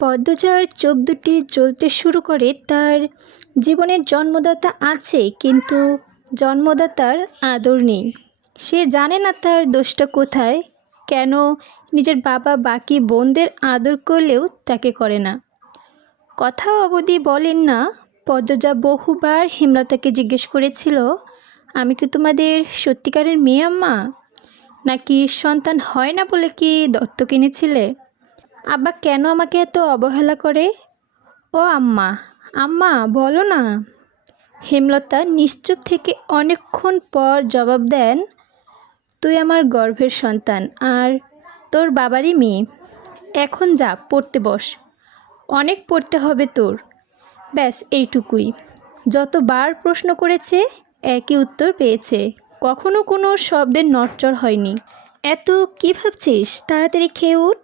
পদ্মজার চোখ দুটি জ্বলতে শুরু করে। তার জীবনের জন্মদাতা আছে, কিন্তু জন্মদাতার আদর নেই। সে জানে না তার দোষটা কোথায়, কেন নিজের বাবা বাকি বোনদের আদর করলেও তাকে করে না। কথা অবধি বলেন না। পদ্মজা বহুবার হেমলতাকে জিজ্ঞেস করেছিল, আমি কি তোমাদের সত্যিকারের মেয়ে আম্মা, নাকি সন্তান হয় না বলে কি দত্তক এনেছিলে? আব্বা কেন আমাকে এত অবহেলা করে? ও আম্মা, আম্মা বলো না। হেমলতা নিশ্চুপ থেকে অনেকক্ষণ পর জবাব দেন, তুই আমার গর্ভের সন্তান আর তোর বাবারই মেয়ে। এখন যা, পড়তে বস, অনেক পড়তে হবে তোর। ব্যাস এইটুকুই। যতবার প্রশ্ন করেছে একই উত্তর পেয়েছে, কখনো কোনো শব্দের নড়চড় হয়নি। এত কী ভাবছিস, তাড়াতাড়ি খেয়ে উঠ।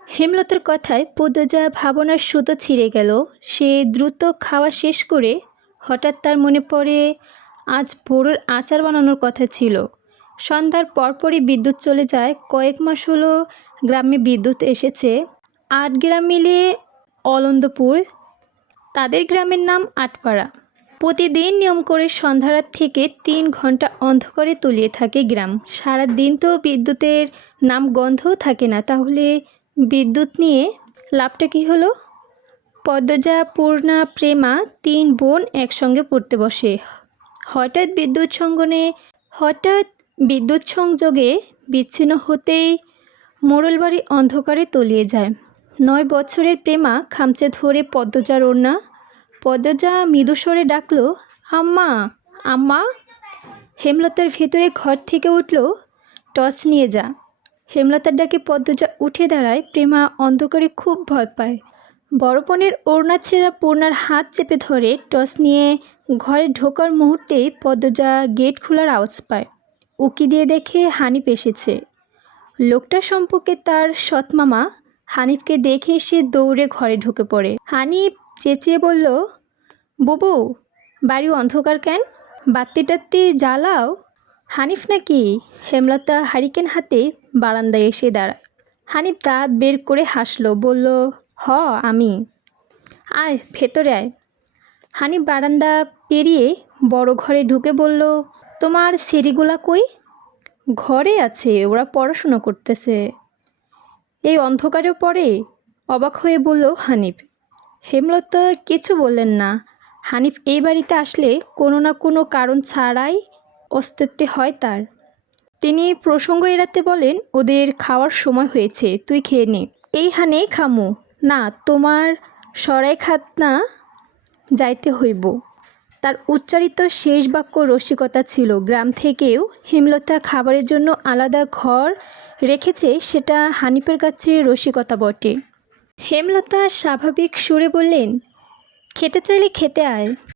হেমলতার কথায় পদ্মজা ভাবনার সুতো ছিঁড়ে গেল। সে দ্রুত খাওয়া শেষ করে হঠাৎ তার মনে পড়ে আজ পোড়োর আচার বানানোর কথা ছিল। সন্ধ্যার পরপরই বিদ্যুৎ চলে যায়। কয়েক মাস হলো গ্রামে বিদ্যুৎ এসেছে। ৮ গ্রাম মিলিয়ে অলন্দপুর, তাদের গ্রামের নাম আটপাড়া। প্রতিদিন নিয়ম করে সন্ধ্যারাত থেকে ৩ ঘন্টা অন্ধকারে তলিয়ে থাকে গ্রাম। সারা দিন তো বিদ্যুতের নাম গন্ধও থাকে না, তাহলে বিদ্যুৎ নিয়ে লাভটা কী হলো? পদ্মজা, পূর্ণা, প্রেমা ৩ বোন একসঙ্গে পড়তে বসে। হঠাৎ বিদ্যুৎ সংযোগে বিচ্ছিন্ন হতেই মোড়লবাড়ি অন্ধকারে তলিয়ে যায়। ৯ বছরের প্রেমা খামচে ধরে পদ্মজার ওড়না। পদ্মজা মৃদুস্বরে ডাকল, আম্মা, আম্মা। হেমলতার ভেতরে ঘর থেকে উঠল, টর্চ নিয়ে যা। হেমলতার ডাকে পদ্মজা উঠে দাঁড়ায়। প্রেমা অন্ধকারে খুব ভয় পায়। বড় বোনের ওড়না ছেঁড়া পূর্ণার হাত চেপে ধরে টর্চ নিয়ে ঘরে ঢোকার মুহূর্তেই পদ্মজা গেট খোলার আওয়াজ পায়। উকি দিয়ে দেখে হানিফ এসেছে। লোকটা সম্পর্কে তার সৎমামা। হানিফকে দেখে সে দৌড়ে ঘরে ঢুকে পড়ে। হানিফ চেঁচিয়ে বলল, বুবু, বাড়ি অন্ধকার কেন? বাতি টাত্তি জ্বালাও। হানিফ নাকি? হেমলতা হারিকেন হাতে বারান্দায় এসে দাঁড়ায়। হানিফ দাঁত বের করে হাসল, বলল, হ আমি। আয় ভেতরে আয়। হানিফ বারান্দা পেরিয়ে বড় ঘরে ঢুকে বলল, তোমার সেরিগুলা কই? ঘরে আছে, ওরা পড়াশুনো করতেছে। এই অন্ধকারেও পড়ে? অবাক হয়ে বলল হানিফ। হেমলতা কিছু বললেন না। হানিফ এই বাড়িতে আসলে কোনো না কোনো কারণ ছাড়াই অস্তিত্ব হয় তার। তিনি প্রসঙ্গ এড়াতে বলেন, ওদের খাওয়ার সময় হয়েছে, তুই খেয়ে নে। এই হানেই খামু না, তোমার সরাই খাতনা যাইতে হইব। তার উচ্চারিত শেষ বাক্য রসিকতা ছিল। গ্রাম থেকেও হেমলতা খাবারের জন্য আলাদা ঘর রেখেছে, সেটা হানিফের কাছে রসিকতা বটে। হেমলতা স্বাভাবিক সুরে বললেন, খেতে চাইলে খেতে আয়।